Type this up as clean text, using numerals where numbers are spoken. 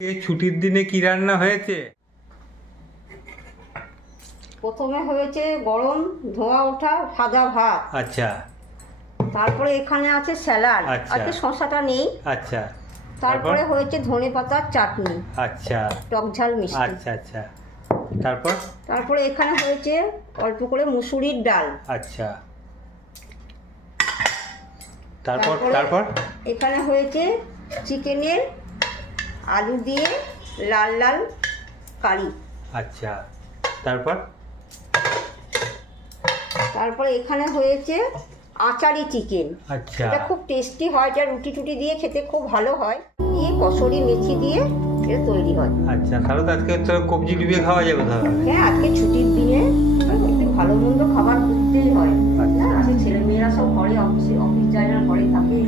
এই ছুটির দিনে কি রান্না হয়েছে? প্রথমে হয়েছে গরম ধোঁয়া ওঠা ভাজা ভাত। আচ্ছা তারপরে এখানে আছে স্যালাড। আচ্ছা। আজকে শসাটা নেই। আচ্ছা তারপরে হয়েছে ধনেপাতার চাটনি, আচ্ছা টক ঝাল মিষ্টি। আচ্ছা আচ্ছা তারপর তারপরে এখানে হয়েছে অল্প করে মুসুরির ডাল। আচ্ছা তারপর তারপর এখানে হয়েছে চিকেনের আলু দিয়ে লাল লাল কারি। আচ্ছা তারপর তারপরে এখানে হয়েছে আচারি চিকেন। আচ্ছা এটা খুব টেস্টি হয়, এটা রুটি টুটি দিয়ে খেতে খুব ভালো হয়। দিয়ে কসুরি মেথি দিয়ে এটা তৈরি হয়। আচ্ছা তাহলে তো আজকে তো কবজি ডুবিয়ে খাওয়া যাবে তাহলে। হ্যাঁ, আজকে ছুটির দিনে একটু ভালো মন্দ খাবার করতেই হয়। আচ্ছা। আজকে ছেলে মেয়েরা সব ঘরে অফিস যায় না, ঘরে থাকে।